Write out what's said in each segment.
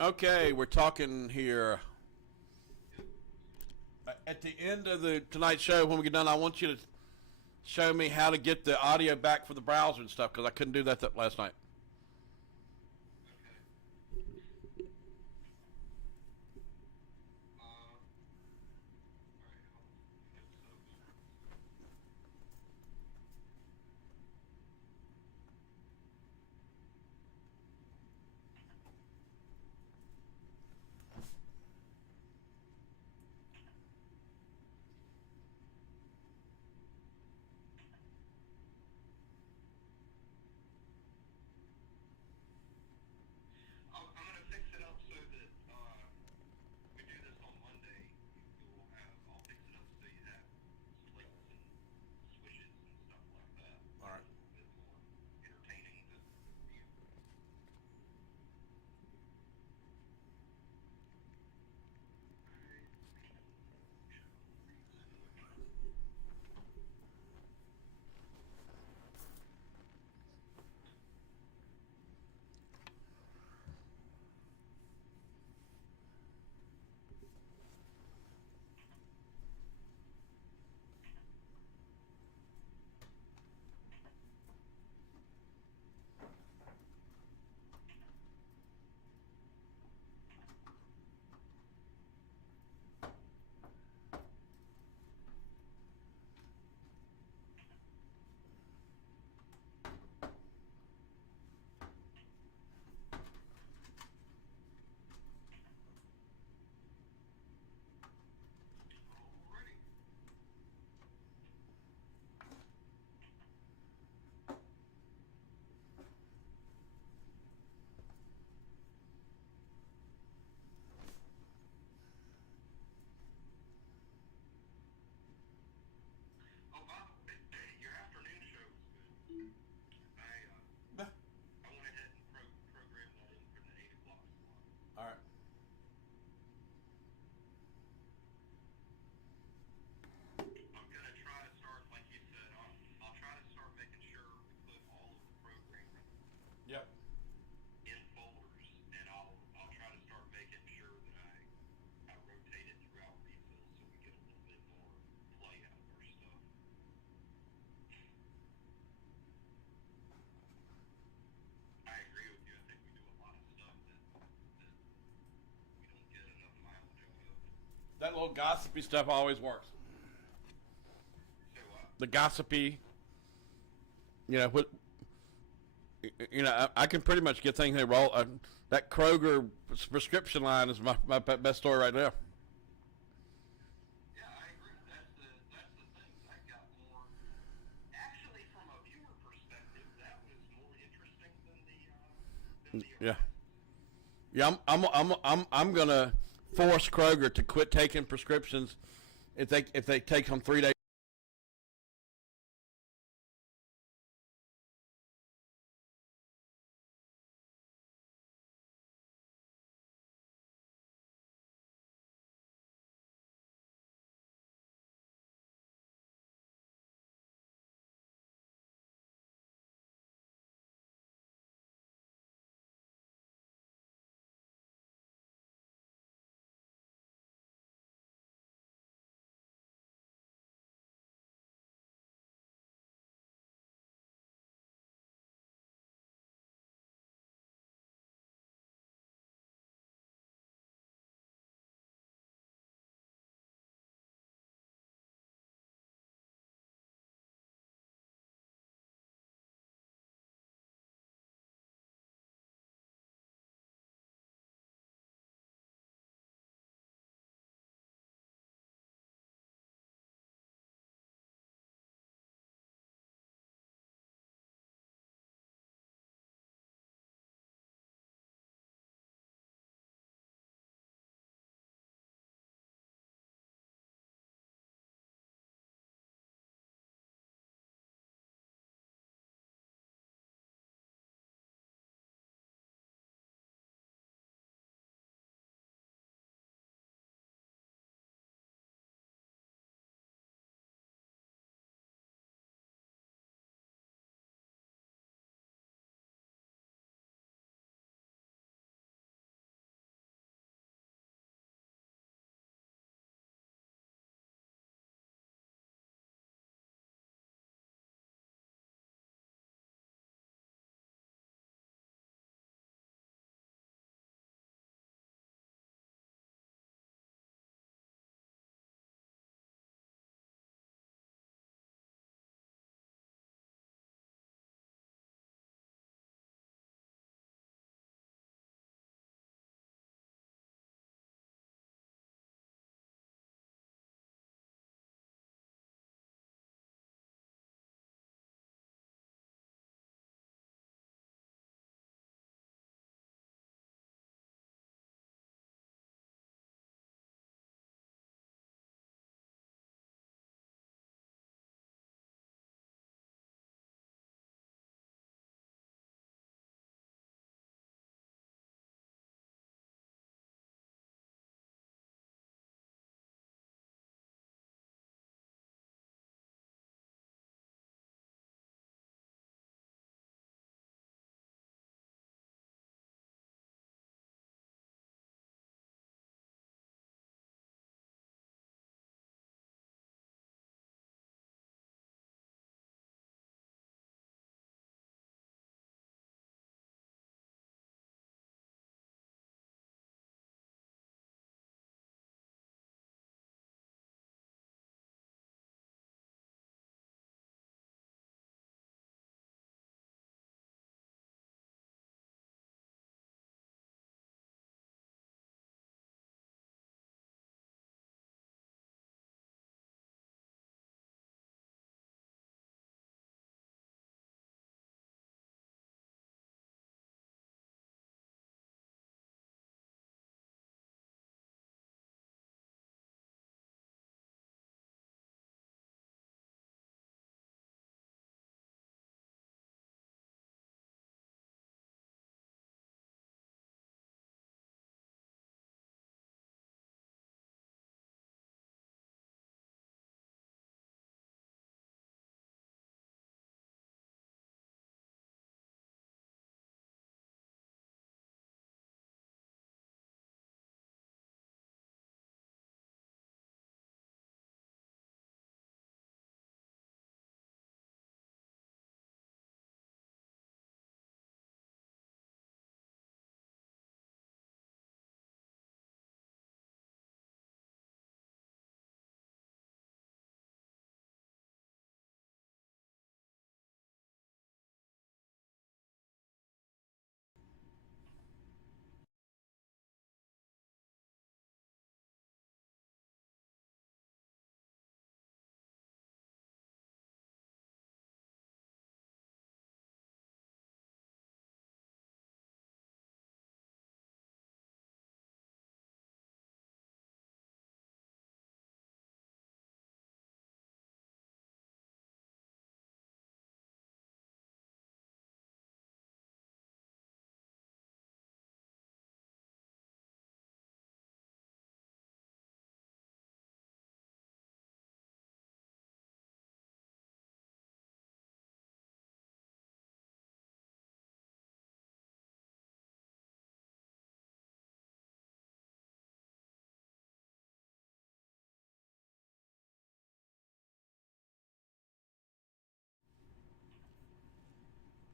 Okay, we're talking here. At the end of the tonight's show, when we get done, I want you to show me how to get the audio back for the browser and stuff because I couldn't do that last night. All right. All right. Yep. That little gossipy stuff always works. The gossipy, what I can pretty much get things they roll. That Kroger prescription line is my best story right now. Yeah, yeah. I'm gonna force Kroger to quit taking prescriptions if they take them 3 days.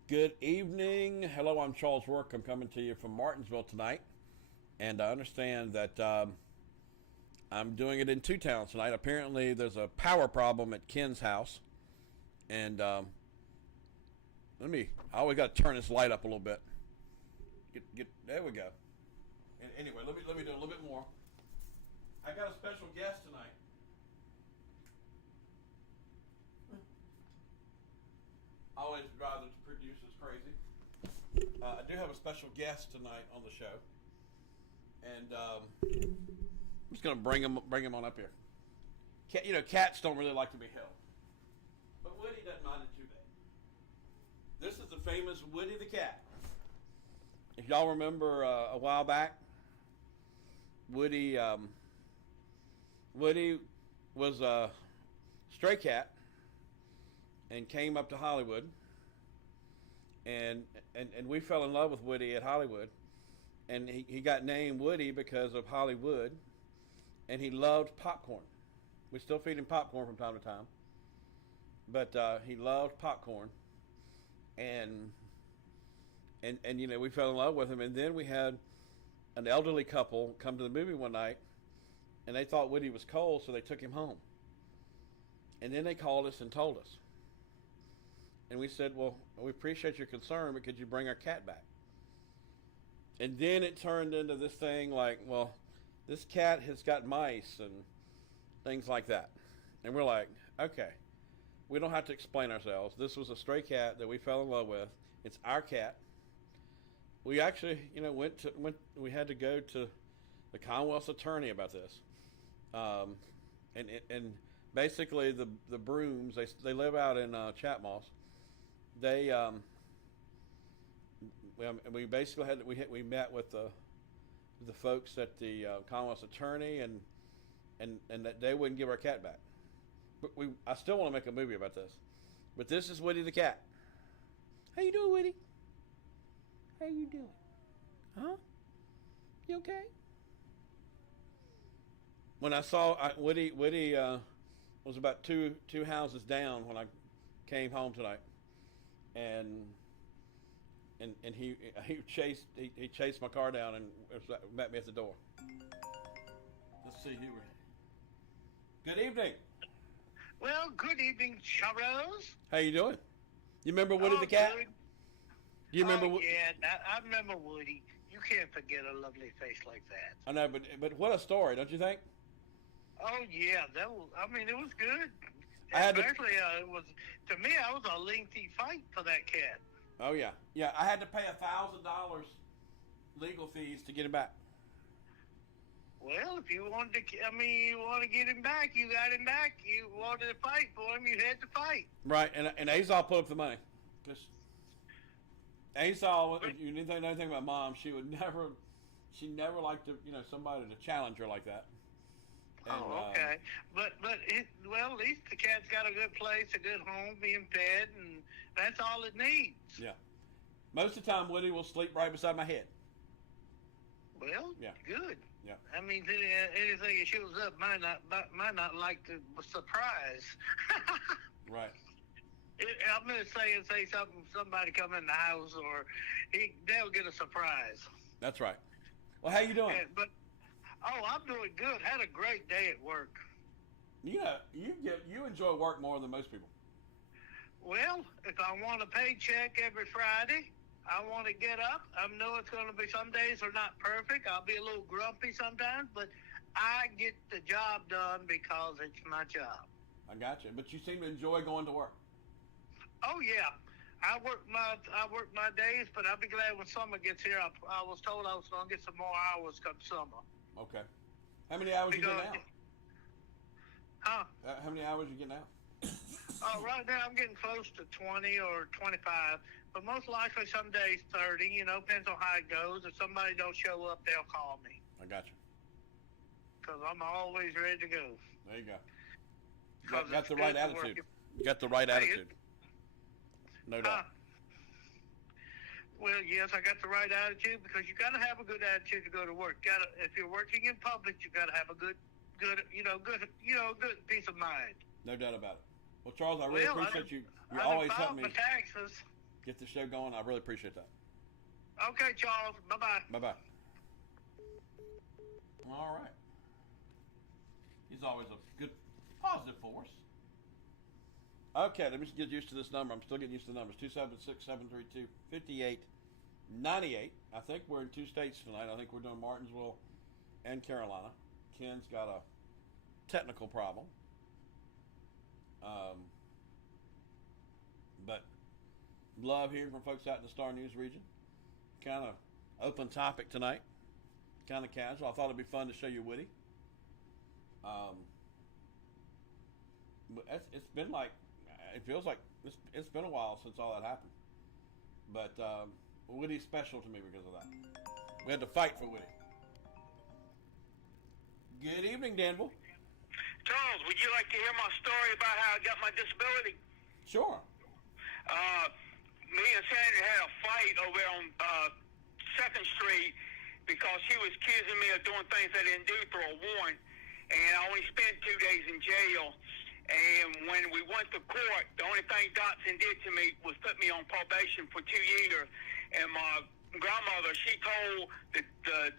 Good evening. Hello, I'm Charles Roark. I'm coming to you from Martinsville tonight. And I understand that I'm doing it in two towns tonight. Apparently, there's a power problem at Ken's house. And I always got to turn this light up a little bit. There we go. And anyway, let me do a little bit more. I got a special guest tonight. Always drive the producers crazy. I do have a special guest tonight on the show, and I'm just gonna bring him on up here. Cats don't really like to be held, but Woody doesn't mind it too bad. This is the famous Woody the cat. If y'all remember a while back, Woody was a stray cat and came up to Hollywood, and we fell in love with Woody at Hollywood, and he got named Woody because of Hollywood, and he loved popcorn. We still feed him popcorn from time to time, but he loved popcorn, and we fell in love with him, and then we had an elderly couple come to the movie one night, and they thought Woody was cold, so they took him home, and then they called us and told us. And we said, well, we appreciate your concern, but could you bring our cat back? And then it turned into this thing like, well, this cat has got mice and things like that. And we're like, okay, we don't have to explain ourselves. This was a stray cat that we fell in love with. It's our cat. We actually, we had to go to the Commonwealth's attorney about this. And basically the Brooms, they live out in Chatmoss. We basically we met with the folks at the Commonwealth's attorney, and that they wouldn't give our cat back. But I still want to make a movie about this. But this is Woody the cat. How you doing, Woody? How you doing? Huh? You okay? When I saw Woody was about two houses down when I came home tonight. And he chased my car down and met me at the door. Let's see who we're. Good evening. Well, good evening, Charles. How you doing? You remember Woody the cat? Good. Do you remember? I remember Woody. You can't forget a lovely face like that. I know, but what a story, don't you think? Oh yeah, it was good. Especially, it was, to me, I was a lengthy fight for that cat. Oh yeah, I had to pay $1,000 legal fees to get him back. Well, if you wanted to, you want to get him back, you got him back. You wanted to fight for him, you had to fight. Right, and Azal put up the money. Because Azal, if you didn't know anything about Mom, she never liked to, somebody to challenge her like that. And, okay. But at least the cat's got a good place, a good home, being fed, and that's all it needs. Yeah. Most of the time, Woody will sleep right beside my head. Well, yeah. Good. Yeah. Anything that shows up might not like the surprise. Right. I'm going to say something. Somebody come in the house, or they'll get a surprise. That's right. Well, how you doing? I'm doing good. Had a great day at work. Yeah, you enjoy work more than most people. Well, if I want a paycheck every Friday, I want to get up. I know it's going to be, some days are not perfect. I'll be a little grumpy sometimes, but I get the job done because it's my job. I got you. But you seem to enjoy going to work. Oh yeah, I work my days, but I'll be glad when summer gets here. I was told I was going to get some more hours come summer. Okay. How many hours you getting out? Huh? How many hours you getting out? Right now I'm getting close to 20 or 25, but most likely some days 30. Depends on how it goes. If somebody don't show up, they'll call me. I got you. Because I'm always ready to go. There you go. You got the right attitude. You got the right attitude. No doubt. Well, yes, I got the right attitude, because you got to have a good attitude to go to work. If you're working in public, you got to have a good peace of mind. No doubt about it. Well, Charles, I really appreciate you. You always help me. My taxes. get the show going. I really appreciate that. Okay, Charles. Bye-bye. Bye-bye. All right. He's always a good, positive force. Okay, let me get used to this number. I'm still getting used to the numbers. 276-732-5898. I think we're in 2 states tonight. I think we're doing Martinsville and Carolina. Ken's got a technical problem. But love hearing from folks out in the Star News region. Kind of open topic tonight. Kind of casual. I thought it'd be fun to show you Woody. But it's been like, it feels like it's been a while since all that happened. But Woody's special to me because of that. We had to fight for Woody. Good evening, Danville. Charles, would you like to hear my story about how I got my disability? Sure. Me and Sandra had a fight over on 2nd Street because she was accusing me of doing things I didn't do through a warrant, and I only spent 2 days in jail. And when we went to court, the only thing Dotson did to me was put me on probation for 2 years. And my grandmother, she told the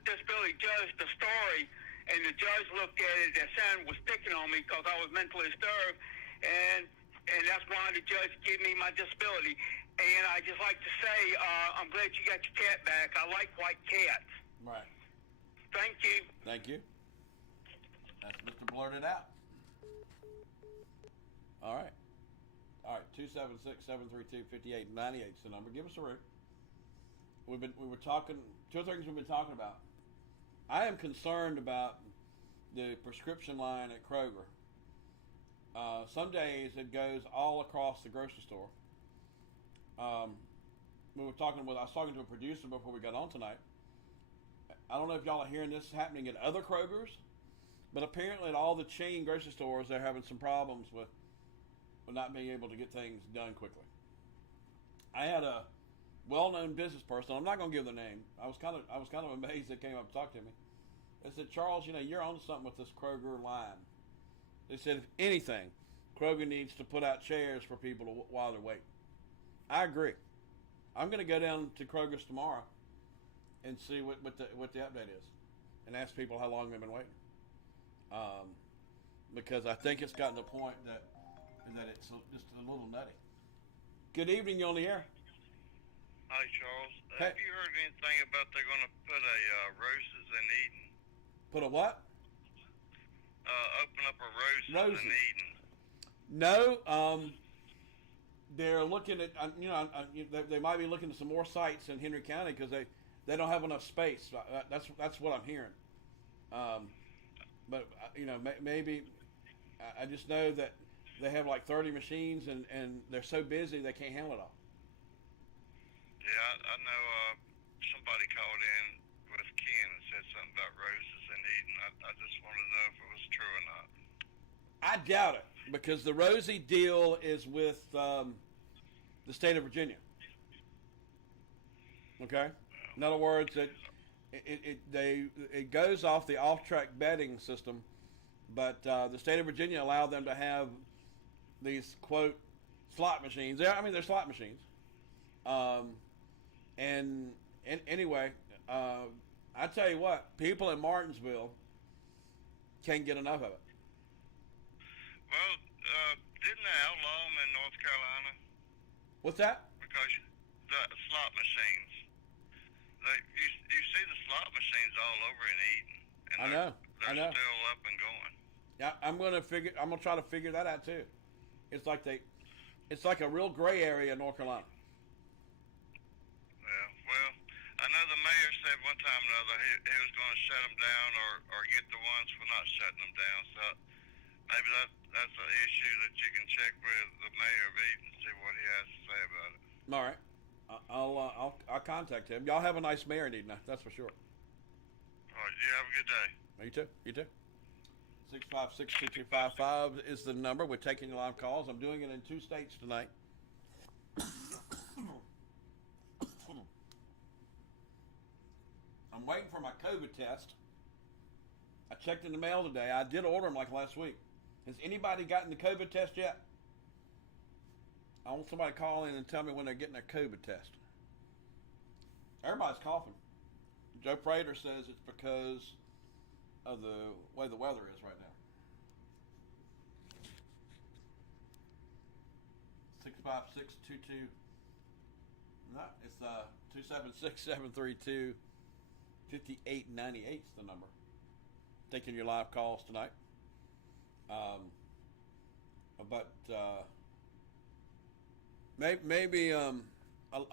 disability judge the story, and the judge looked at it that Sandra was picking on me because I was mentally disturbed, and that's why the judge gave me my disability. And I just like to say, I'm glad you got your cat back. I like white cats. Right. Thank you. Thank you. That's Mr. Blurted Out. All right. 276-732-5898 is the number. Give us a ring. We were talking, 2 things we've been talking about. I am concerned about the prescription line at Kroger. Some days it goes all across the grocery store. I was talking to a producer before we got on tonight. I don't know if y'all are hearing this happening at other Krogers, but apparently at all the chain grocery stores, they're having some problems with not being able to get things done quickly. I had a well-known business person. I'm not going to give their name. I was kind of amazed they came up to talk to me. They said, Charles, you're on something with this Kroger line. They said, if anything, Kroger needs to put out chairs for people while they're waiting. I agree. I'm going to go down to Kroger's tomorrow and see what the update is, and ask people how long they've been waiting. Because I think it's gotten to the point that it's just a little nutty. Good evening, you on the air. Hi, Charles. Hey. Have you heard anything about they're going to put a Roses in Eden? Put a what? Open up a Roses in Eden. No. They're looking at, they might be looking at some more sites in Henry County because they don't have enough space. That's what I'm hearing. But maybe I just know that they have like 30 machines and they're so busy they can't handle it all. Yeah, I know somebody called in with Ken and said something about Roses in Eden. I just want to know if it was true or not. I doubt it because the Rosie deal is with the state of Virginia. Okay? In other words, it goes off the off-track betting system, but the state of Virginia allowed them to have these, quote, slot machines. They're slot machines. Anyway, I tell you what, people in Martinsville can't get enough of it. Well, didn't they outlaw them in North Carolina? What's that? Because the slot machines. You see the slot machines all over in Eden. And I know. They're still up and going. Yeah, I'm gonna try to figure that out too. It's like a real gray area in North Carolina. Yeah, well, I know the mayor said one time or another he was going to shut them down or get the ones for not shutting them down. So maybe that's an issue that you can check with the mayor of Eden and see what he has to say about it. All right, I'll contact him. Y'all have a nice mayor in Eden, that's for sure. All right, you have a good day. You too. 656-2255 is the number. We're taking live calls. I'm doing it in 2 states tonight. I'm waiting for my COVID test. I checked in the mail today. I did order them like last week. Has anybody gotten the COVID test yet? I want somebody to call in and tell me when they're getting their COVID test. Everybody's coughing. Joe Prater says it's because of the way the weather is right now. 65622. No, it's 276-732-5898 is the number. Taking your live calls tonight. Maybe I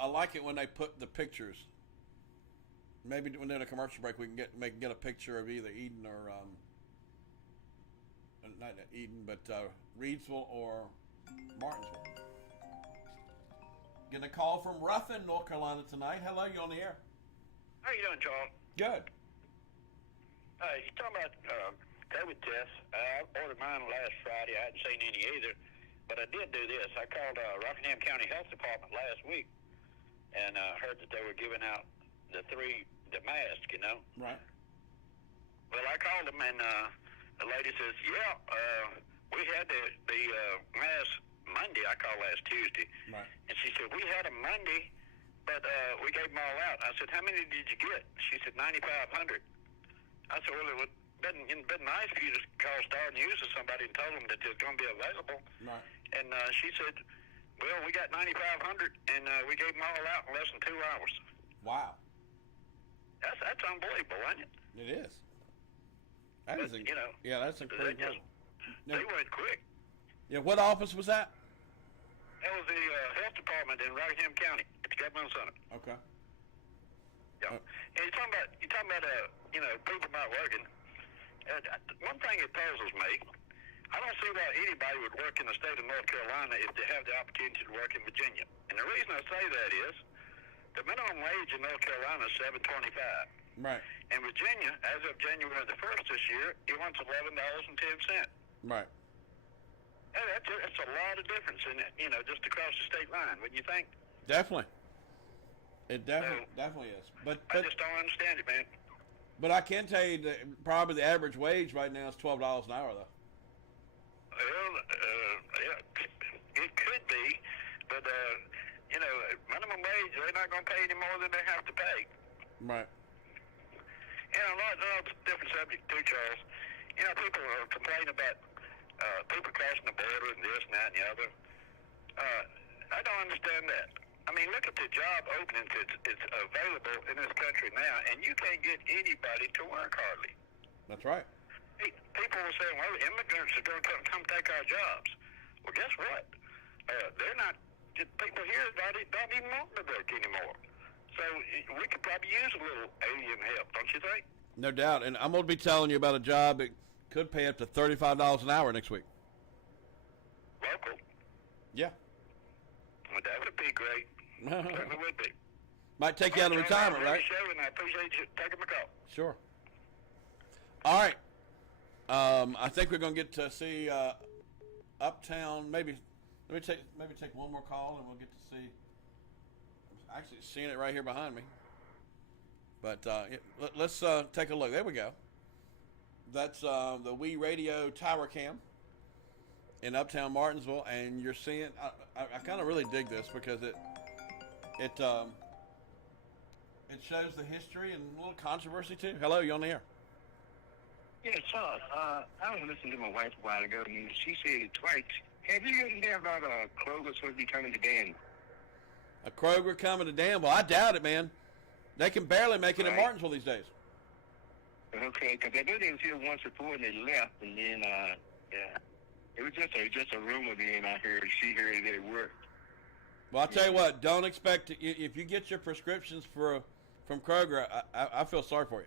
like it when they put the pictures. Maybe when they're in a commercial break, we can get a picture of either Eden or not Eden, but Reidsville or Martinsville. Getting a call from Ruffin, North Carolina tonight. Hello, you on the air? How you doing, Charles? Good. You talking about COVID tests? I ordered mine last Friday. I hadn't seen any either, but I did do this. I called Rockingham County Health Department last week and heard that they were giving out the mask, you know. Right. Well, I called them and the lady says, we had the mask Monday. I called last Tuesday. Right. And she said, we had them Monday, but we gave them all out. I said, how many did you get? She said, 9,500. I said, well, it would have been nice for you to call Star News or somebody and told them that it's going to be available. Right. And she said, well, we got 9,500, and we gave them all out in less than 2 hours. Wow. That's unbelievable, isn't it? It is. That is, you know, yeah, that's incredible. They went quick. Yeah, what office was that? That was the health department in Rockingham County at the government center. Okay. Yeah. And you're talking about people not working. One thing that puzzles me, I don't see why anybody would work in the state of North Carolina if they have the opportunity to work in Virginia. And the reason I say that is the minimum wage in North Carolina is $7.25. Right. In Virginia, as of January the 1st this year, it wants $11.10. Right. Hey, that's a lot of difference in it, just across the state line, wouldn't you think? Definitely. It definitely is. But I just don't understand it, man. But I can tell you that probably the average wage right now is $12 an hour, though. Well, it could be, but minimum wage, they're not going to pay any more than they have to pay. Right. And a lot of different subject too, Charles. People are complaining about people crossing the border and this and that and the other. I don't understand that. I mean, look at the job openings it's available in this country now, and you can't get anybody to work hardly. That's right. People were saying, well, immigrants are going to come take our jobs. Well, guess what? They're not. People here don't even want to work anymore. So we could probably use a little alien help, don't you think? No doubt. And I'm going to be telling you about a job that could pay up to $35 an hour next week. Local? Yeah. Well, that would be great. Certainly would be. Might take you out of retirement, right? Show, and I appreciate you taking my call. Sure. All right. I think we're going to get to see Uptown. Maybe take one more call, and we'll get to see. I'm actually seeing it right here behind me. But let's take a look. There we go. That's the We Radio Tower Cam in Uptown Martinsville, and you're seeing. I kind of really dig this because it shows the history and a little controversy too. Hello, you on the air? Yeah, Charles. I was listening to my wife a while ago, and she said it twice. Have you heard there about Kroger supposed to be coming to Danville? A Kroger coming to Danville? I doubt it, man. They can barely make it in Right. Martinsville these days. Okay, because I knew they was here once before and they left, and then it was just a rumor. Then I heard she heard it at work. Well, I'll tell you what. Don't expect to, if you get your prescriptions from Kroger. I feel sorry for you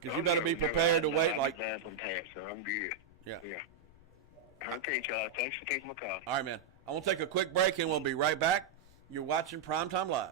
because you better be prepared to wait. Like, so I'm good. Yeah. Okay, Charles. Thanks for taking my call. All right, man. I'm gonna take a quick break and we'll be right back. You're watching Primetime Live.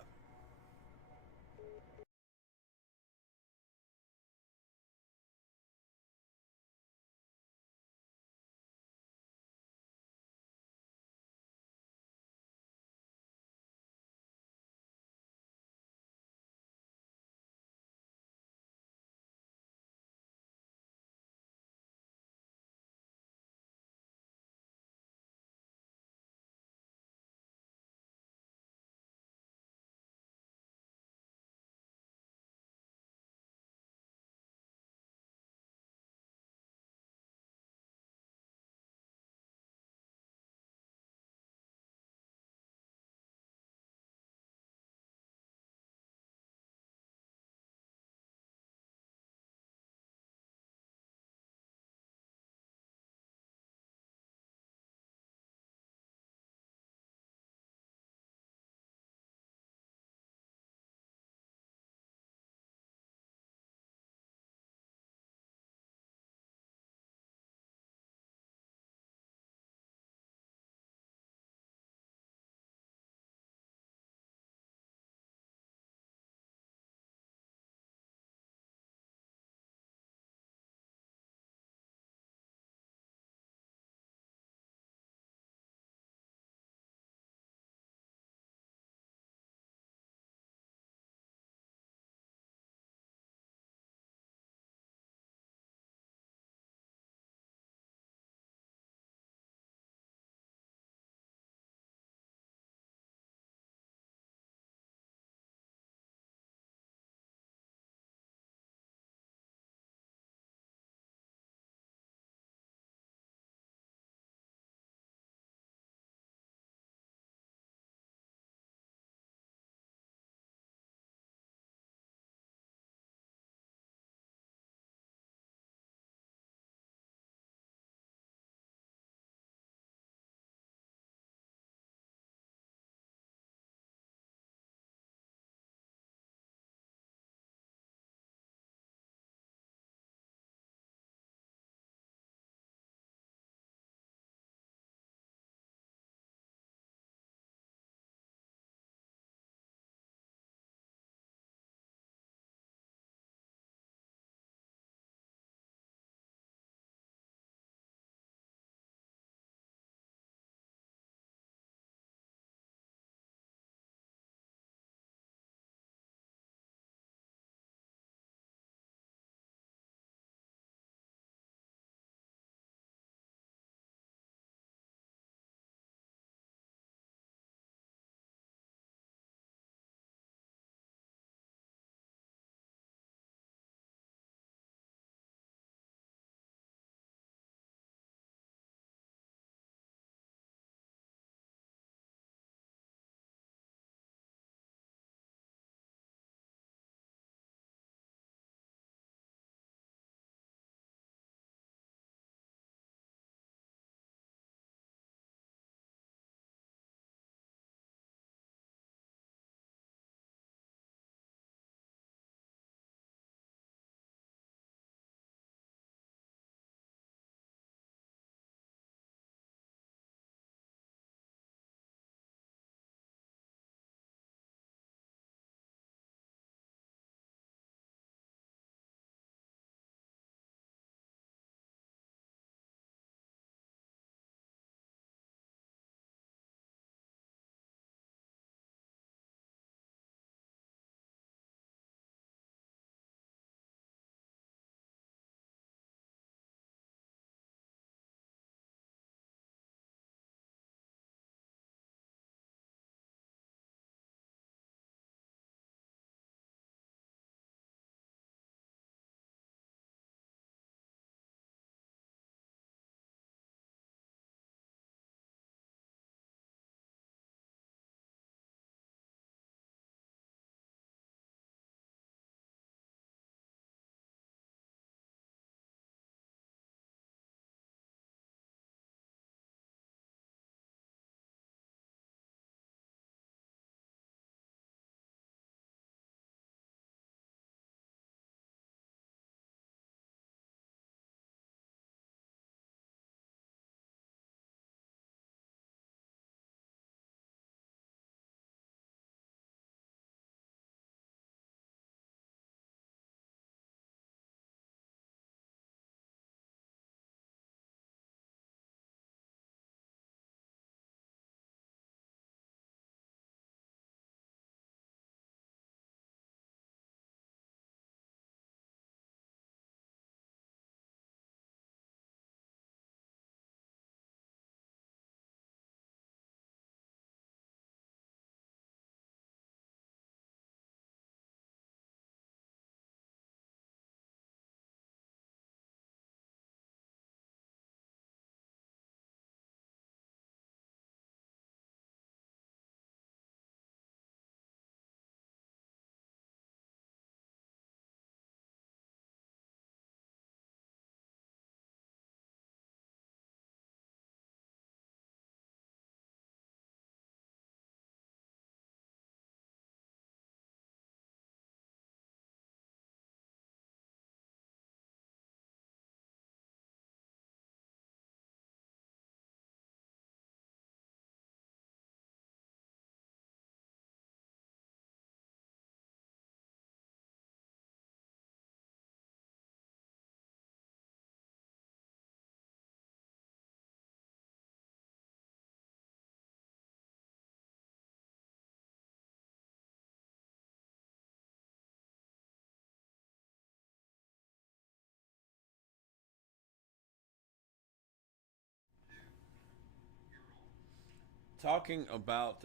talking about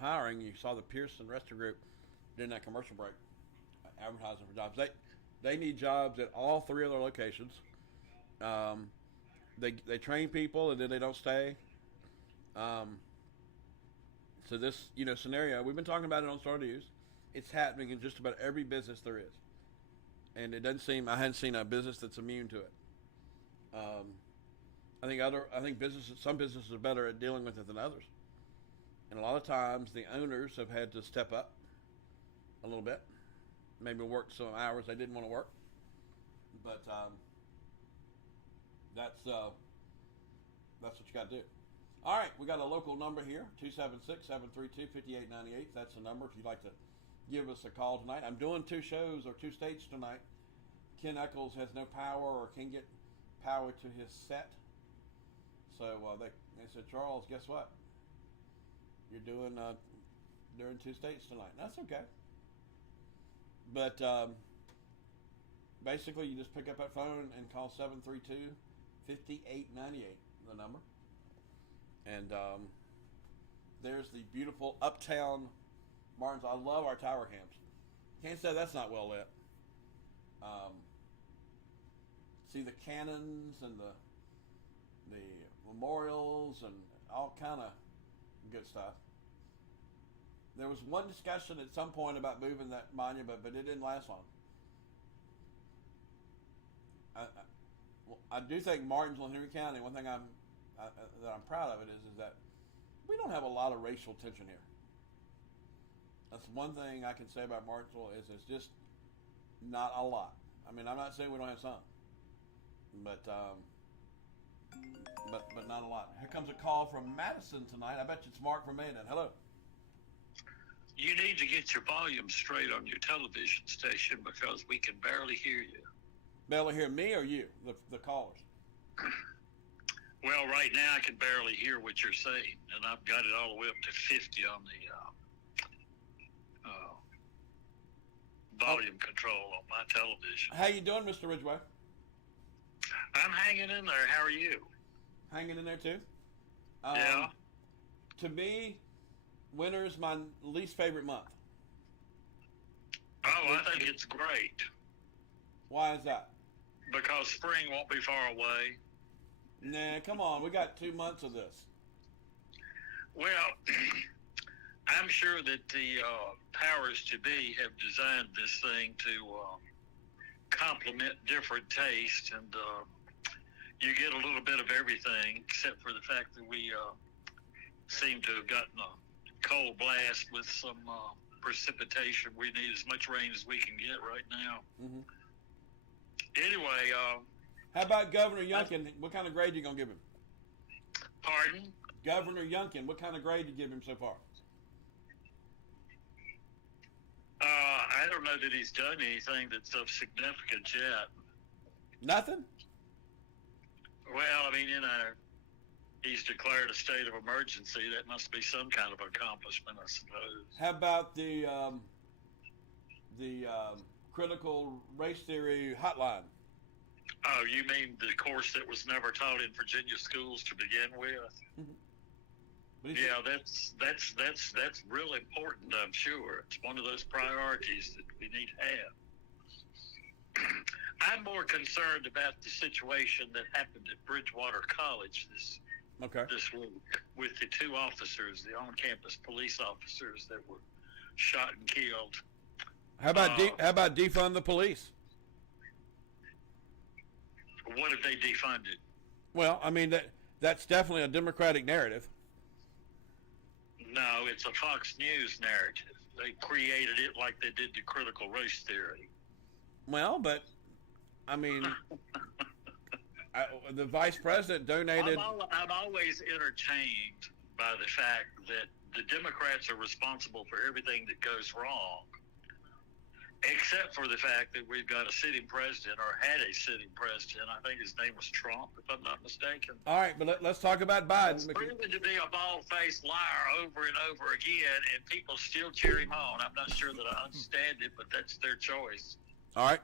hiring, you saw the Pearson Rester Group during that commercial break, advertising for jobs. They need jobs at all 3 of their locations. They train people and then they don't stay. So this scenario, we've been talking about it on Star News. It's happening in just about every business there is, and it doesn't seem I hadn't seen a business that's immune to it. I think some businesses are better at dealing with it than others, and a lot of times the owners have had to step up a little bit, maybe work some hours they didn't want to work, but that's what you got to do. All right, we got a local number here, 276-732-5898. That's the number if you'd like to give us a call tonight. I'm doing 2 shows or 2 states tonight. Ken Eccles has no power or can get power to his set. So they said, Charles, guess what? You're doing 2 states tonight. That's okay. But basically, you just pick up that phone and call 732-5898, the number. And there's the beautiful uptown Martins. I love our tower camps. Can't say that's not well lit. See the cannons and the memorials and all kind of good stuff. There was one discussion at some point about moving that monument, but it didn't last long. I do think Martinsville and Henry County, one thing that I'm proud of it is that we don't have a lot of racial tension here. That's one thing I can say about Martinsville is it's just not a lot. I mean, I'm not saying we don't have some, but not a lot. Here comes a call from Madison tonight. I bet you it's Mark from Maiden. Hello. You need to get your volume straight on your television station because we can barely hear you. Barely hear me or you, the callers? Well, right now I can barely hear what you're saying, and I've got it all the way up to 50 on the volume control on my television. How you doing, Mr. Ridgway? I'm hanging in there. How are you? Hanging in there too? Yeah. To me, winter is my least favorite month. Oh, I think it's great. Why is that? Because spring won't be far away. Nah, come on. We got 2 months of this. Well, I'm sure that the powers to be have designed this thing to complement different tastes, and you get a little bit of everything, except for the fact that we seem to have gotten a cold blast with some precipitation. We need as much rain as we can get right now. Mm-hmm. Anyway, how about Governor Youngkin? What kind of grade you gonna give him? pardon? Governor Youngkin, what kind of grade you give him so far? I don't know that he's done anything that's of significance yet. Nothing? Well, I mean, he's declared a state of emergency. That must be some kind of accomplishment, I suppose. How about the critical race theory hotline? Oh, you mean the course that was never taught in Virginia schools to begin with? Mm-hmm. Yeah, that's real important, I'm sure. It's one of those priorities that we need to have. I'm more concerned about the situation that happened at Bridgewater College this week with the 2 officers, the on-campus police officers that were shot and killed. How about defund the police? What have they defunded? Well, I mean that's definitely a Democratic narrative. No, it's a Fox News narrative. They created it like they did the critical race theory. Well, but I mean, the vice president donated. I'm always entertained by the fact that the Democrats are responsible for everything that goes wrong, except for the fact that we've got a sitting president, or had a sitting president. I think his name was Trump, if I'm not mistaken. All right, but let's talk about Biden. He's proven to be a bald-faced liar over and over again, and people still cheer him on. I'm not sure that I understand it, but that's their choice. All right,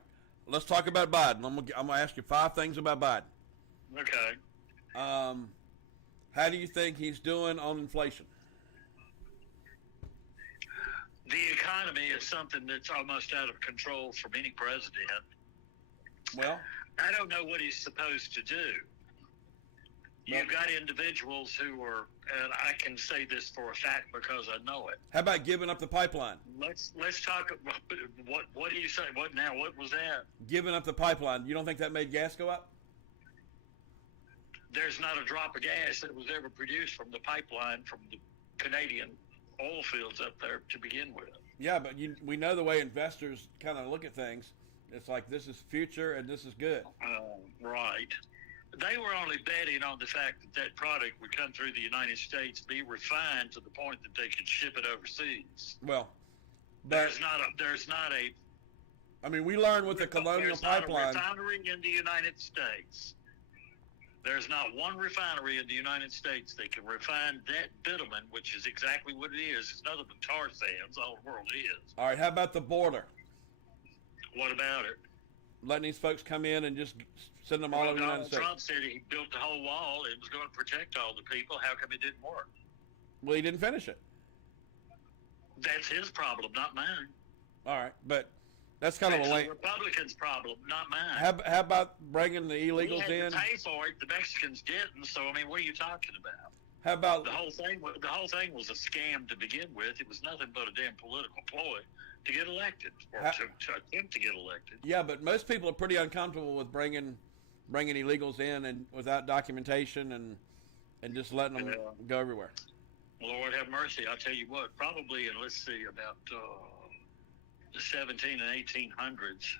let's talk about Biden. I'm gonna ask you 5 things about Biden. Okay. How How do you think he's doing on inflation? The economy is something that's almost out of control from any president. Well, I don't know what he's supposed to do. You've got individuals who are, and I can say this for a fact because I know it. How about giving up the pipeline? Let's talk. What do you say? What now? What was that? Giving up the pipeline. You don't think that made gas go up? There's not a drop of gas that was ever produced from the pipeline from the Canadian oil fields up there to begin with. Yeah, but we know the way investors kind of look at things. It's like this is future and this is good. Right. They were only betting on the fact that that product would come through the United States, be refined to the point that they could ship it overseas. Well, there's not a. I mean, we learned with the Colonial Pipeline. There's not a refinery in the United States. There's not one refinery in the United States that can refine that bitumen, which is exactly what it is. It's nothing but tar sands. All the world is. All right, how about the border? What about it? Letting these folks come in and just send them all over the United States. Trump said he built the whole wall and was going to protect all the people. How come it didn't work? Well, he didn't finish it. That's his problem, not mine. All right, but that's kind of a late. Republicans' problem, not mine. How about bringing the illegals we had in? To pay for it. The Mexicans didn't. So I mean, what are you talking about? How about the whole thing? The whole thing was a scam to begin with. It was nothing but a damn political ploy to get elected or to attempt to get elected. Yeah, but most people are pretty uncomfortable with bringing illegals in and without documentation and just letting them go everywhere. Lord have mercy. I'll tell you what, probably in, let's see, about the 17 and 1800s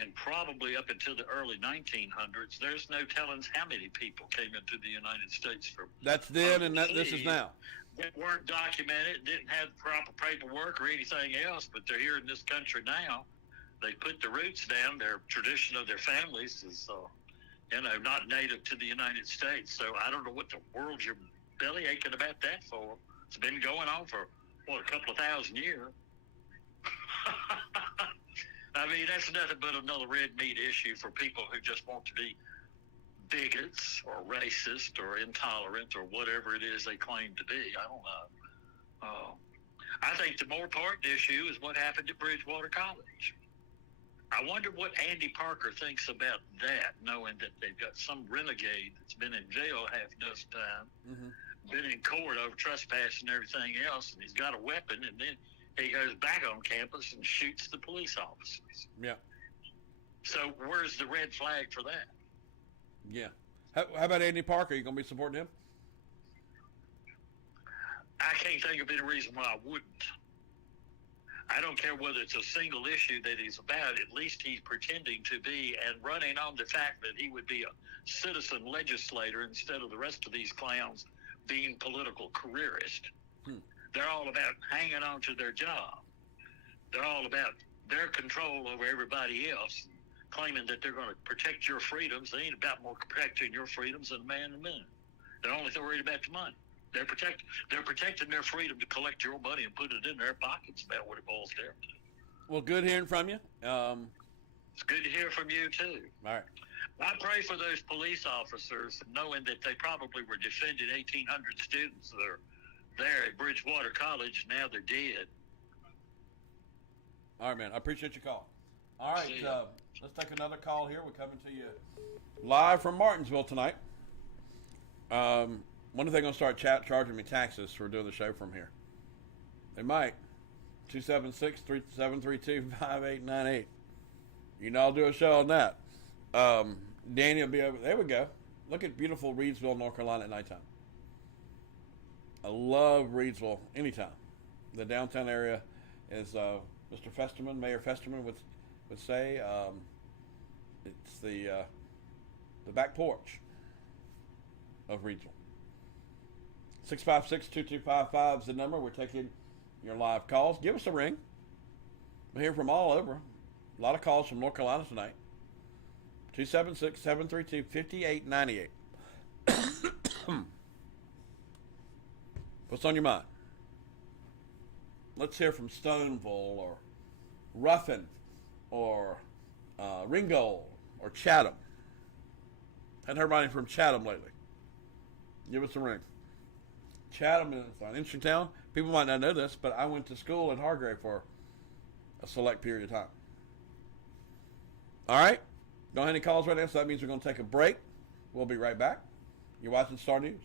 and probably up until the early 1900s, there's no telling how many people came into the United States from That's then and this is now. That weren't documented, didn't have proper paperwork or anything else, but they're here in this country now. They put the roots down. Their tradition of their families is, not native to the United States. So I don't know what the world you're belly aching about that for. It's been going on for, a couple of thousand years. I mean, that's nothing but another red meat issue for people who just want to be bigots or racist or intolerant or whatever it is they claim to be. I don't know. I think the more important issue is what happened at Bridgewater College. I wonder what Andy Parker thinks about that, knowing that they've got some renegade that's been in jail half a dozen times, been in court over trespass and everything else, and he's got a weapon, and then he goes back on campus and shoots the police officers. Yeah. So where's the red flag for that? Yeah. How about Andy Parker? Are you going to be supporting him? I can't think of any reason why I wouldn't. I don't care whether it's a single issue that he's about. At least he's pretending to be and running on the fact that he would be a citizen legislator instead of the rest of these clowns being political careerists. They're all about hanging on to their job. They're all about their control over everybody else, claiming that they're going to protect your freedoms. They ain't about more protecting your freedoms than a man and woman. They're only worried about the money. They're protecting their freedom to collect your money and put it in their pockets. About what it boils down to. Well, good hearing from you. It's good to hear from you too. All right. I pray for those police officers, knowing that they probably were defending 1,800 students that are there at Bridgewater College. Now they're dead. All right, man. I appreciate your call. All right, let's take another call here. We're coming to you live from Martinsville tonight. When are they going to start charging me taxes for doing the show from here? They might. 276-732-5898. You know, I'll do a show on that. Danny will be over. There we go. Look at beautiful Reidsville, North Carolina at nighttime. I love Reidsville anytime. The downtown area is Mr. Festerman, Mayor Festerman would say it's the back porch of Reidsville. 656-2255 is the number. We're taking your live calls. Give us a ring. We're here from all over. A lot of calls from North Carolina tonight. 276-732-5898. What's on your mind? Let's hear from Stoneville or Ruffin or Ringgold or Chatham. Hadn't heard anybody from Chatham lately. Give us a ring. Chatham is an interesting town. People might not know this, but I went to school in Hargrave for a select period of time. All right. Don't have any calls right now, so that means we're going to take a break. We'll be right back. You're watching Star News.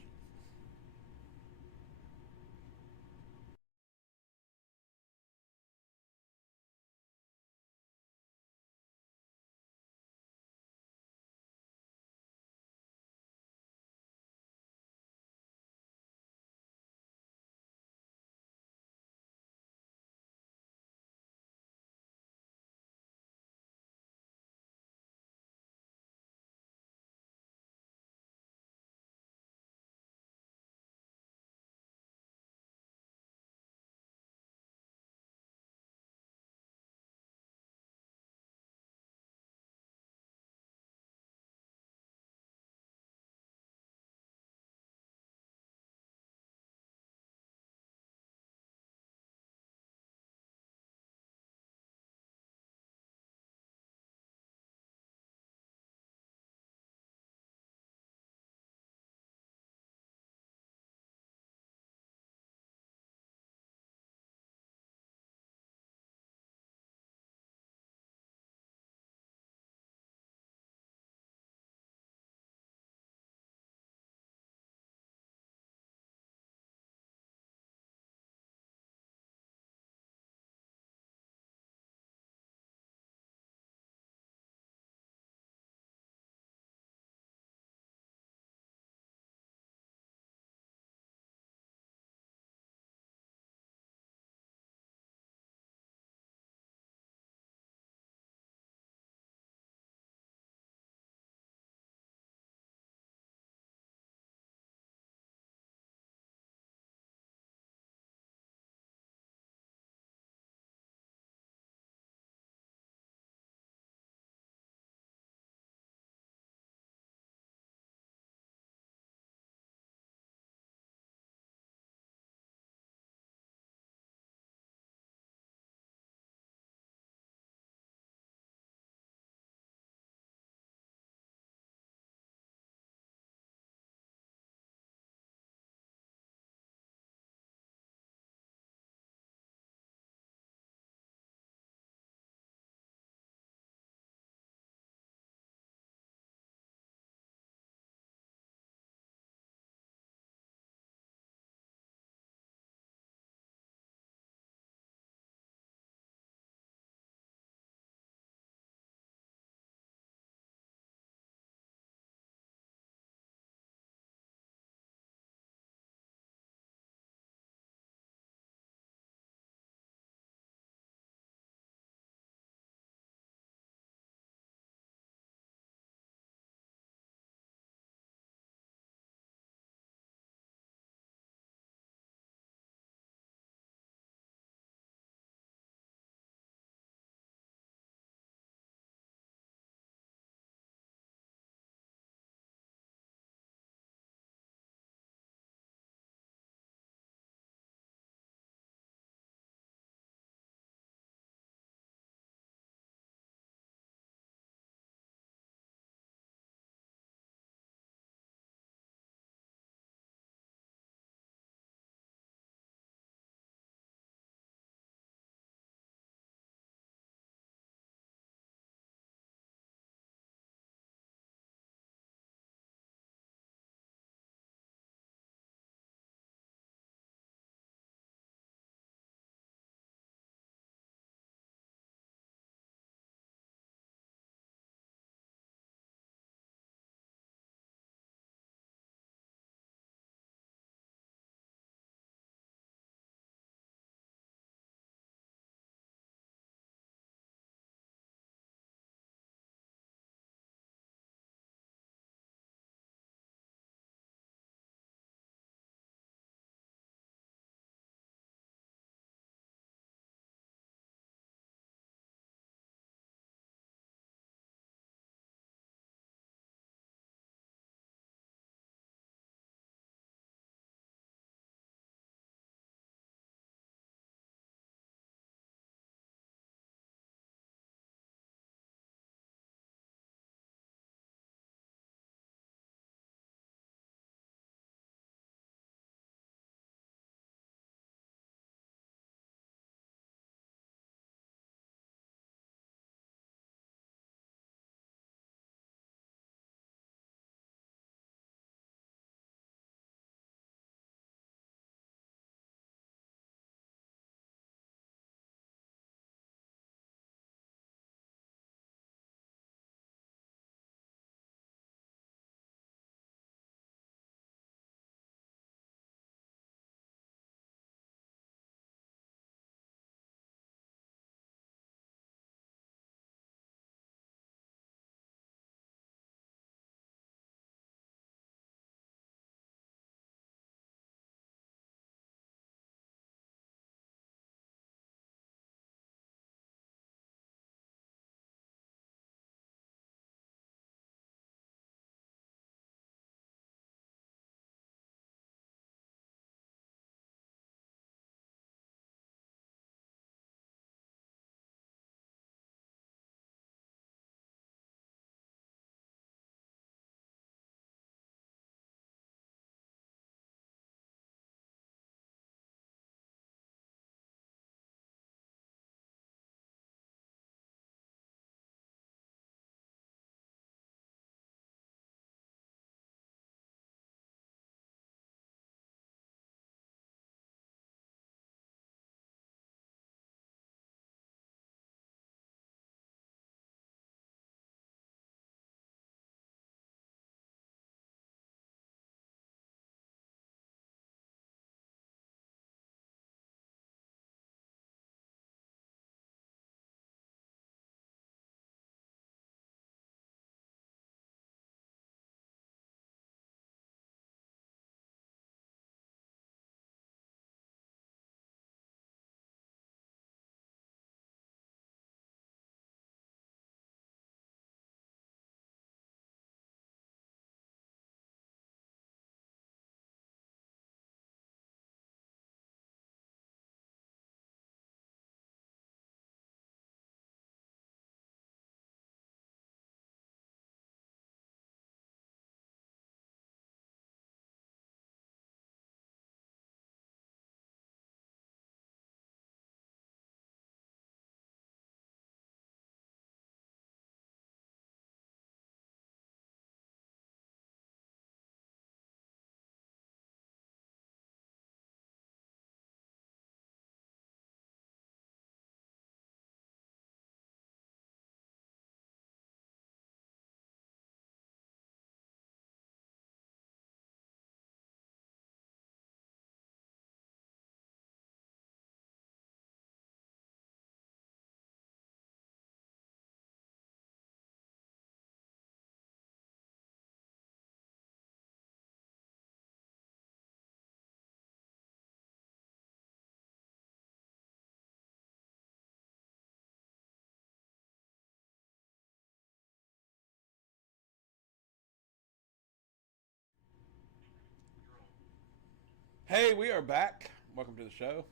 Hey, we are back. Welcome to the show.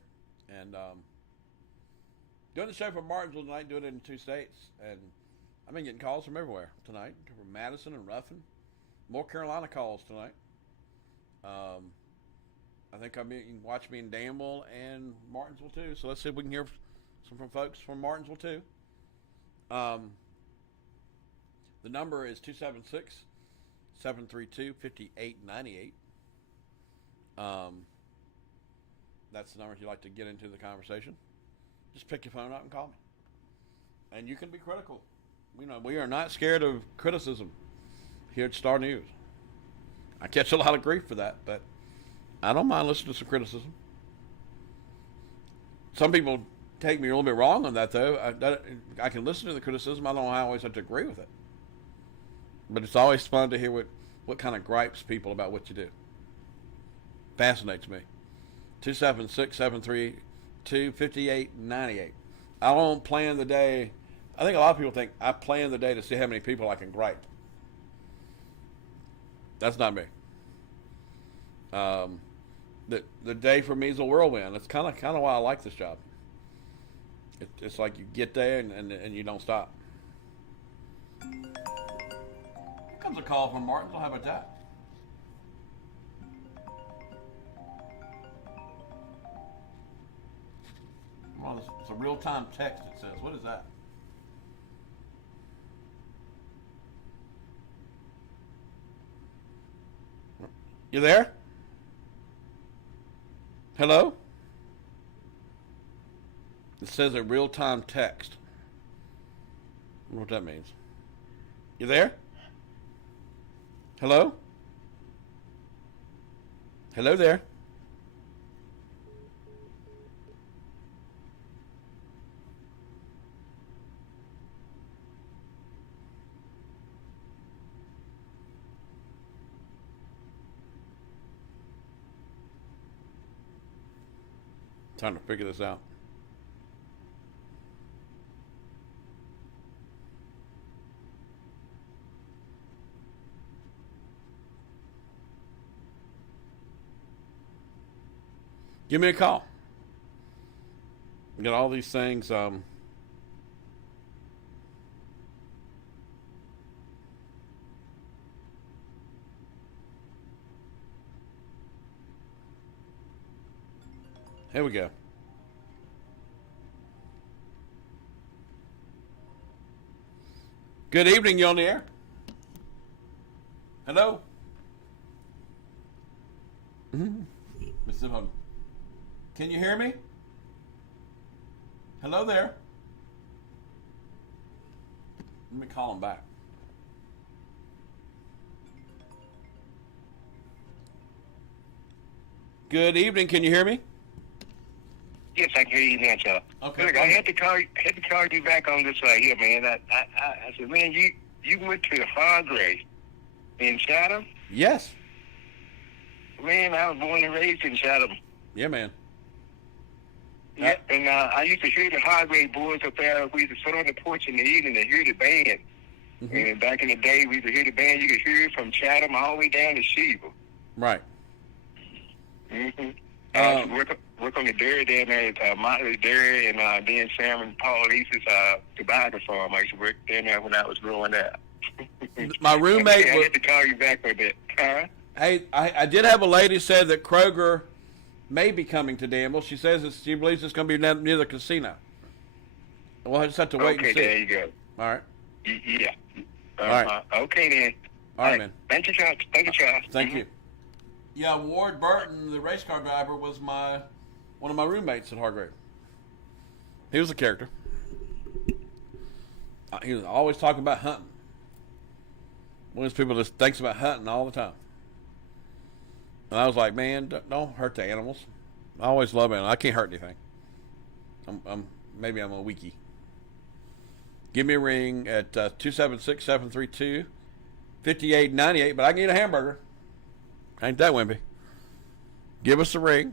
And doing the show from Martinsville tonight, doing it in 2 states. And I've been getting calls from everywhere tonight, from Madison and Ruffin. More Carolina calls tonight. I think you can watch me in Danville and Martinsville too. So let's see if we can hear some from folks from Martinsville too. The number is 276-732-5898. That's the number if you'd like to get into the conversation. Just pick your phone up and call me. And you can be critical. We are not scared of criticism here at Star News. I catch a lot of grief for that, but I don't mind listening to some criticism. Some people take me a little bit wrong on that, though. I can listen to the criticism. I don't always have to agree with it. But it's always fun to hear what kind of gripes people about what you do. Fascinates me. 276-732-5898. I don't plan the day. I think a lot of people think I plan the day to see how many people I can gripe. That's not me. The day for me is a whirlwind. That's kind of why I like this job. It's like you get there and you don't stop. Here comes a call from Martinsville. How about that? Well, it's a real-time text, it says. What is that? You there? Hello? It says a real-time text. I wonder what that means. You there? Hello? Hello there? Trying to figure this out. Give me a call. Get all these things. Here we go. Good evening, you on the air? Hello? Mr. Hung. Can you hear me? Hello there? Let me call him back. Good evening, can you hear me? Yes, I can hear you now, Chuck. Okay. Look, I had to call you back on this right here, man. I said, man, you went to Hargrave in Chatham? Yes. Man, I was born and raised in Chatham. Yeah, man. Yeah, and I used to hear the Hargrave boys up there. We used to sit on the porch in the evening and hear the band. Mm-hmm. And back in the day, we used to hear the band. You could hear it from Chatham all the way down to Sheba. Right. Mm-hmm. Work on the dairy down there at Motley Dairy, and then Sam and Paul East's tobacco farm. I used to work down there when I was growing up. My roommate. I had to call you back for a bit. Huh? Hey, I did have a lady say that Kroger may be coming to Danville. She says she believes it's going to be near the casino. We'll just have to wait and see. Okay, there you go. All right. Yeah. All right. Okay, then. All right, man. Thank you, Charles. Thank you. Yeah, Ward Burton, the race car driver, was one of my roommates at Hargrave. He was a character. He was always talking about hunting. One of those people that thinks about hunting all the time. And I was like, man, don't hurt the animals. I always love animals. I can't hurt anything. Maybe I'm a weakie. Give me a ring at 276-732-5898, but I can eat a hamburger. Ain't that wimpy? Give us a ring.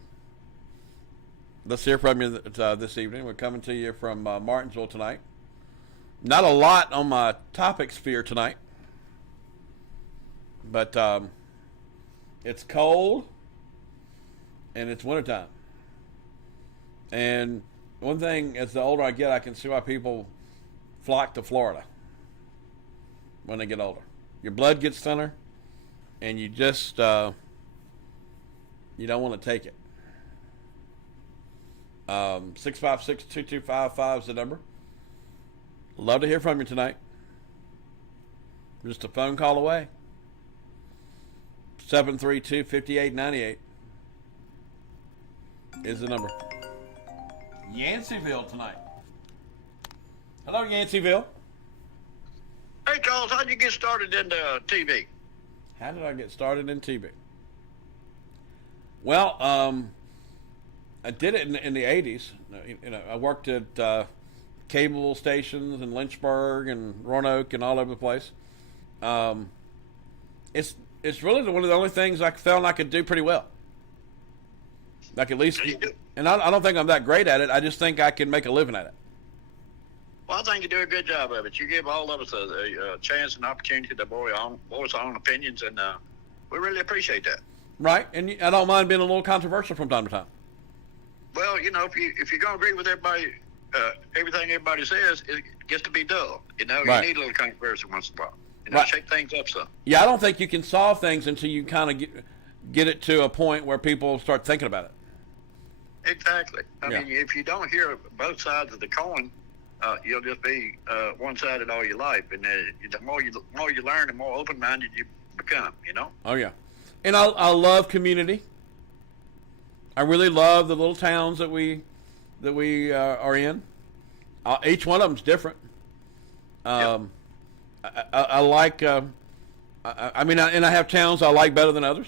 Let's hear from you this evening. We're coming to you from Martinsville tonight. Not a lot on my topic sphere tonight, but it's cold, and it's wintertime. And one thing, as the older I get, I can see why people flock to Florida when they get older. Your blood gets thinner, and you just you don't want to take it. 656-2255 is the number. Love to hear from you tonight. Just a phone call away. 732-5898 is the number. Yanceyville tonight. Hello, Yanceyville. Hey, Charles, how'd you get started into TV? How did I get started in TV? Well, I did it in the 80s. I worked at cable stations in Lynchburg and Roanoke and all over the place. It's really one of the only things I found I could do pretty well. Like at least, and I don't think I'm that great at it. I just think I can make a living at it. Well, I think you do a good job of it. You give all of us a chance and opportunity to voice our own opinions, and we really appreciate that. Right, and I don't mind being a little controversial from time to time. Well, if you're gonna agree with everybody, everything everybody says, it gets to be dull. Right. You need a little controversy once in a while. Right. Shake things up some. Yeah, I don't think you can solve things until you kind of get it to a point where people start thinking about it. Exactly. I mean, if you don't hear both sides of the coin, you'll just be one-sided all your life. And the more you learn, the more open-minded you become. Oh yeah, and I love community. I really love the little towns that we are in. Each one of them's different. I like. I mean, and I have towns I like better than others.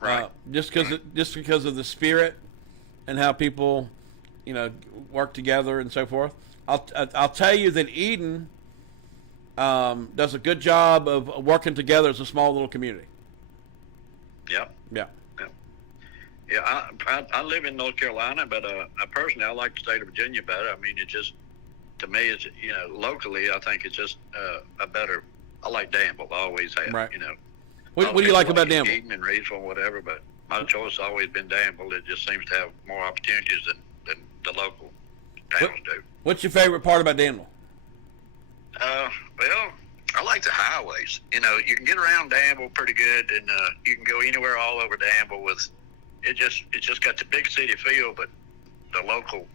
Right. Just because of the spirit and how people, work together and so forth. I'll tell you that Eden does a good job of working together as a small little community. Yep. Yeah. Yeah, I live in North Carolina, but personally, I like the state of Virginia better. I mean, it just, to me, it's, locally, I think it's just a better. I like Danville. I always have. Right. What do you like about Danville? Eden and Reedsville, whatever, but my choice has always been Danville. It just seems to have more opportunities than the local towns do. What's your favorite part about Danville? Well, I like the highways. You can get around Danville pretty good, and you can go anywhere all over Danville with. It's just got the big city feel, but the local,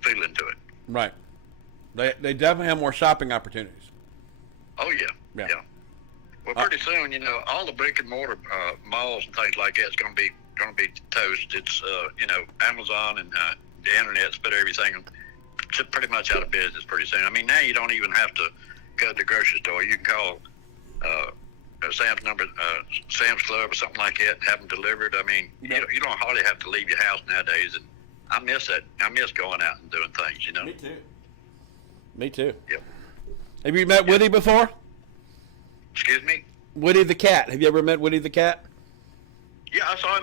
feeling to it. Right. They definitely have more shopping opportunities. Oh yeah. Yeah. Well, pretty soon, all the brick and mortar malls and things like that is going to be toast. It's Amazon and the internet's put everything pretty much out of business pretty soon. I mean, now you don't even have to go to the grocery store. You can call Sam's Club or something like that and have them delivered. I mean, you don't hardly have to leave your house nowadays, and I miss that. I miss going out and doing things. Me too. Yep. Have you met Woody before? Excuse me? Woody the cat. Have you ever met Woody the cat? Yeah, I saw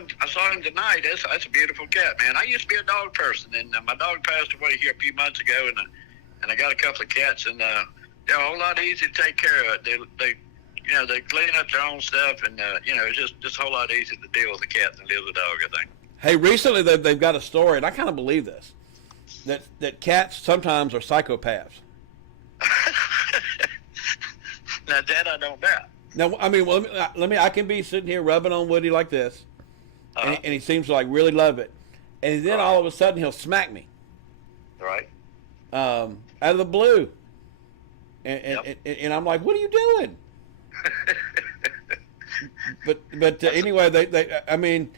him tonight. That's a beautiful cat, man. I used to be a dog person, and my dog passed away here a few months ago, and I got a couple of cats, and they're a whole lot easier to take care of. They clean up their own stuff, and it's just a whole lot easier to deal with a cat than deal with a dog, I think. Hey, recently they've got a story, and I kind of believe this, that cats sometimes are psychopaths. Now that I don't doubt. Now, I mean, let me. I can be sitting here rubbing on Woody like this, and he seems to really love it, and then all of a sudden he'll smack me. Right. Out of the blue, and I'm like, "What are you doing?" but anyway, they I mean,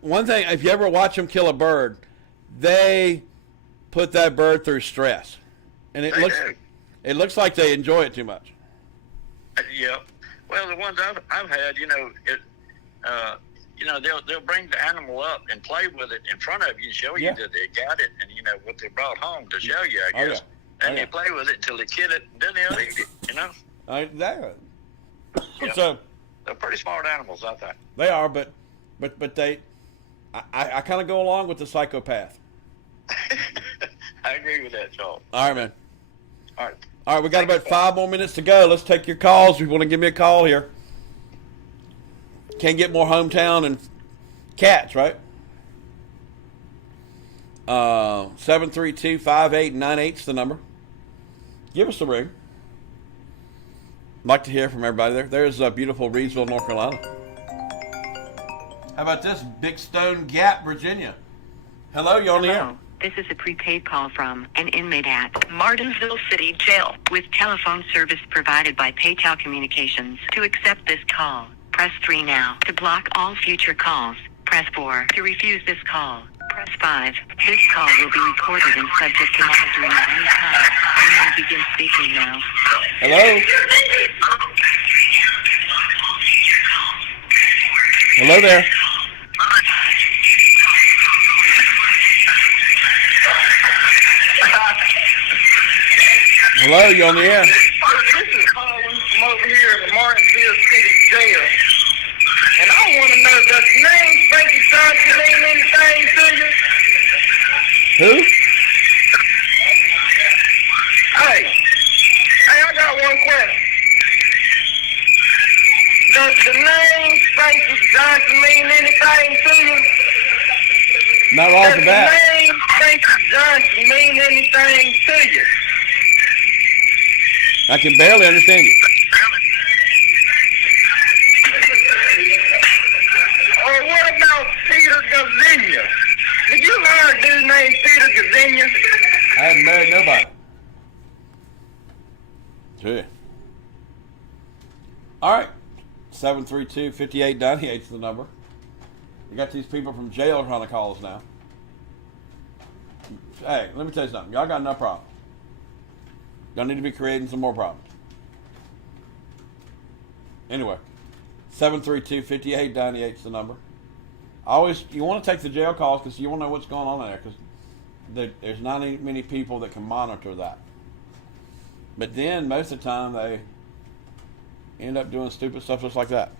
one thing, if you ever watch them kill a bird, they put that bird through stress, and it looks like they enjoy it too much. Yeah. Well, the ones I've had, they'll bring the animal up and play with it in front of you and show you that they got it, and what they brought home to show you, I guess. And they play with it until they kill it, and then they'll eat it. So they're pretty smart animals, I think. They are, but they, I kind of go along with the psychopath. I agree with that, Charles. All right, man. All right. All right, we got about 5 more minutes to go. Let's take your calls. If you want to give me a call here. Can't get more hometown and cats, right? 732-5898 is the number. Give us a ring. I'd like to hear from everybody there. There's beautiful Reedsville, North Carolina. How about this? Big Stone Gap, Virginia. Hello, you're on the air. This is a prepaid call from an inmate at Martinsville City Jail with telephone service provided by PayTel Communications. To accept this call, press 3 now. To block all future calls, press 4. To refuse this call, press 5. This call will be recorded and subject to monitoring at any time. You may begin speaking now. Hello? Hello there. Hello, you on the air? This is Colin from over here in the Martinsville City Jail. And I want to know, does the name Frankie Johnson mean anything to you? Who? Hey, I got one question. Does the name Frankie Johnson mean anything to you? Not off the bat. Does the name Frankie Johnson mean anything to you? I can barely understand you. Or what about Peter Gavinia? Did you hire a dude named Peter Gavinia? I haven't married nobody. Gee. All right. 732-5898 is the number. You got these people from jail trying to call us now. Hey, let me tell you something. Y'all got enough problems. Y'all need to be creating some more problems. Anyway, 732-5898 is the number. You want to take the jail calls because you want to know what's going on there, because there's not many people that can monitor that. But then most of the time they end up doing stupid stuff just like that.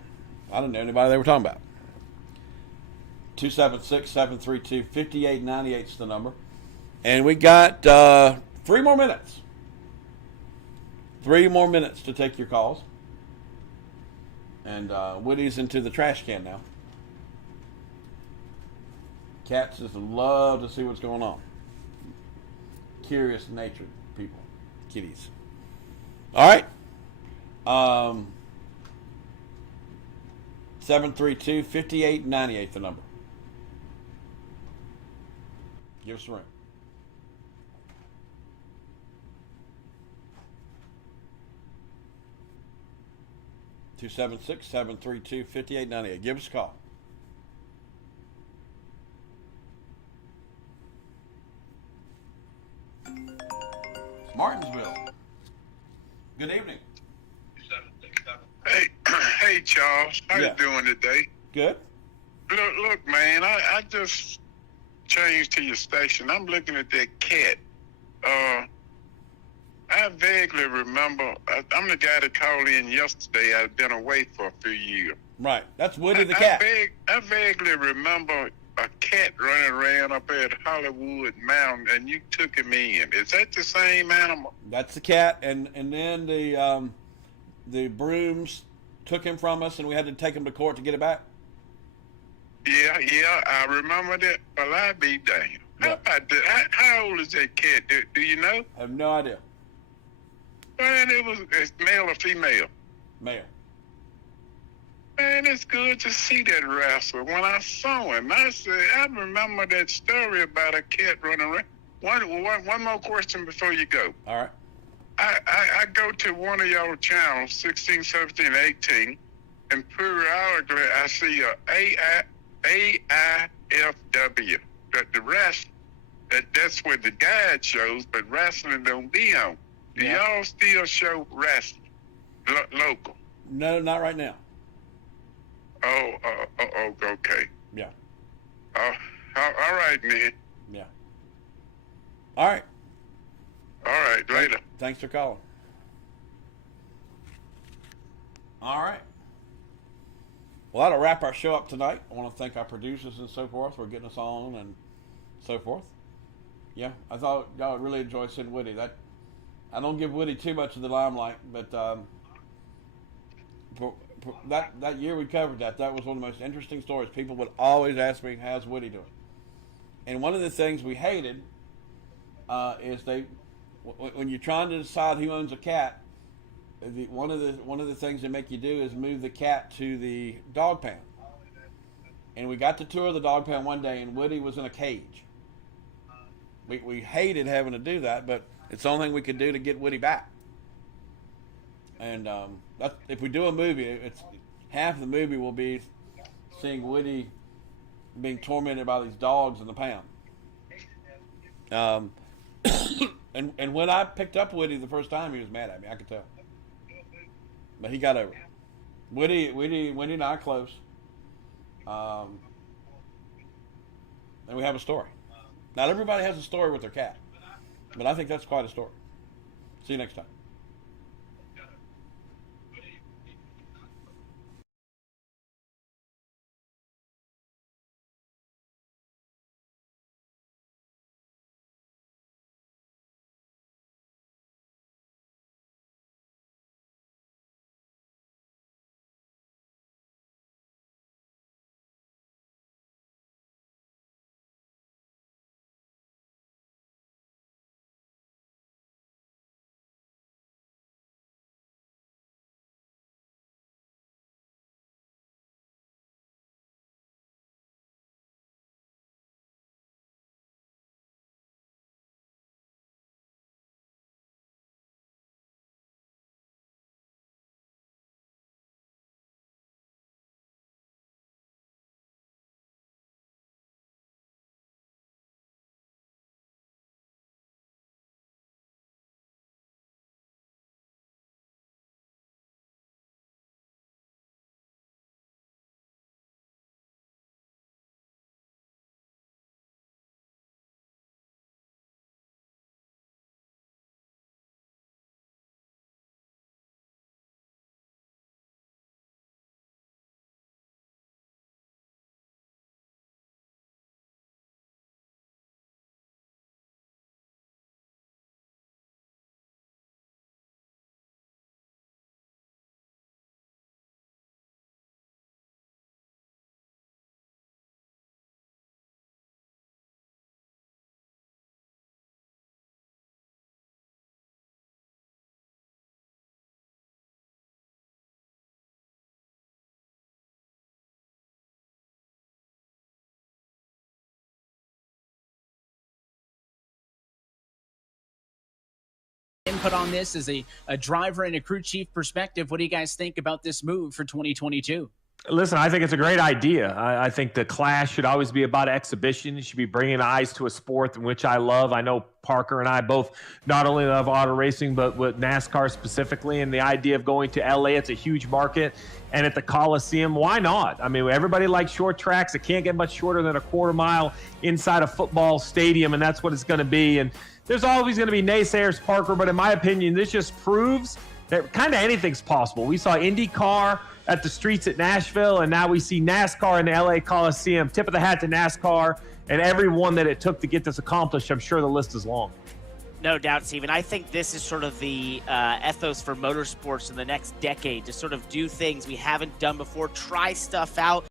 I didn't know anybody they were talking about. 276-732-5898 is the number. And we got 3 more minutes. 3 more minutes to take your calls. And Woody's into the trash can now. Cats just love to see what's going on. Curious natured people. Kitties. All right. 732-5898 the number. Give us a ring. 276-732-5898. Give us a call. It's Martinsville. Good evening. Hey, Charles. How you doing today? Good. Look, man. I just changed to your station. I'm looking at that cat. I vaguely remember. I'm the guy that called in yesterday. I've been away for a few years. Right. That's Woody the cat. I vaguely remember a cat running around up at Hollywood Mountain, and you took him in. Is that the same animal? That's the cat, and then the brooms took him from us, and we had to take him to court to get it back. Yeah, I remember that. Well, I be damned. How about that? How old is that cat? Do you know? I have no idea. Man, it's male or female? Male. Man, it's good to see that rascal. When I saw him, I said, I remember that story about a cat running around. One more question before you go. All right. I go to one of your channels, 16, 17, 18, and periodically I see a AIFW. The rest, that's what the guide shows, but wrestling don't be on. Do y'all still show wrestling local? No, not right now. Oh, okay. Yeah. All right, man. Yeah. All right. All right, later. Thanks for calling. All right. Well, that'll wrap our show up tonight. I want to thank our producers and so forth for getting us on and so forth. Yeah, I thought y'all would really enjoy seeing Woody. I don't give Woody too much of the limelight, but that year we covered that was one of the most interesting stories. People would always ask me, "How's Woody doing?" And one of the things we hated is when you're trying to decide who owns a cat, one of the things they make you do is move the cat to the dog pound. And we got to tour the dog pound one day, and Woody was in a cage. We hated having to do that, but it's the only thing we could do to get Woody back. And if we do a movie, it's half of the movie will be seeing Woody being tormented by these dogs in the pound. And when I picked up Woody the first time, he was mad at me. I could tell, but he got over it. Woody and I are close, and we have a story. Not everybody has a story with their cat, but I think that's quite a story. See you next time. Input on this as a driver and a crew chief perspective. What do you guys think about this move for 2022? Listen, I think it's a great idea. I think the class should always be about exhibition. It should be bringing eyes to a sport in which I love. I know Parker and I both not only love auto racing, but with NASCAR specifically. And the idea of going to LA, it's a huge market. And at the Coliseum, why not? I mean, everybody likes short tracks. It can't get much shorter than a quarter mile inside a football stadium, and that's what it's going to be. And there's always going to be naysayers, Parker, but in my opinion, this just proves that kind of anything's possible. We saw IndyCar at the streets at Nashville, and now we see NASCAR in the LA Coliseum. Tip of the hat to NASCAR and everyone that it took to get this accomplished. I'm sure the list is long. No doubt, Steven. I think this is sort of the ethos for motorsports in the next decade, to sort of do things we haven't done before, try stuff out.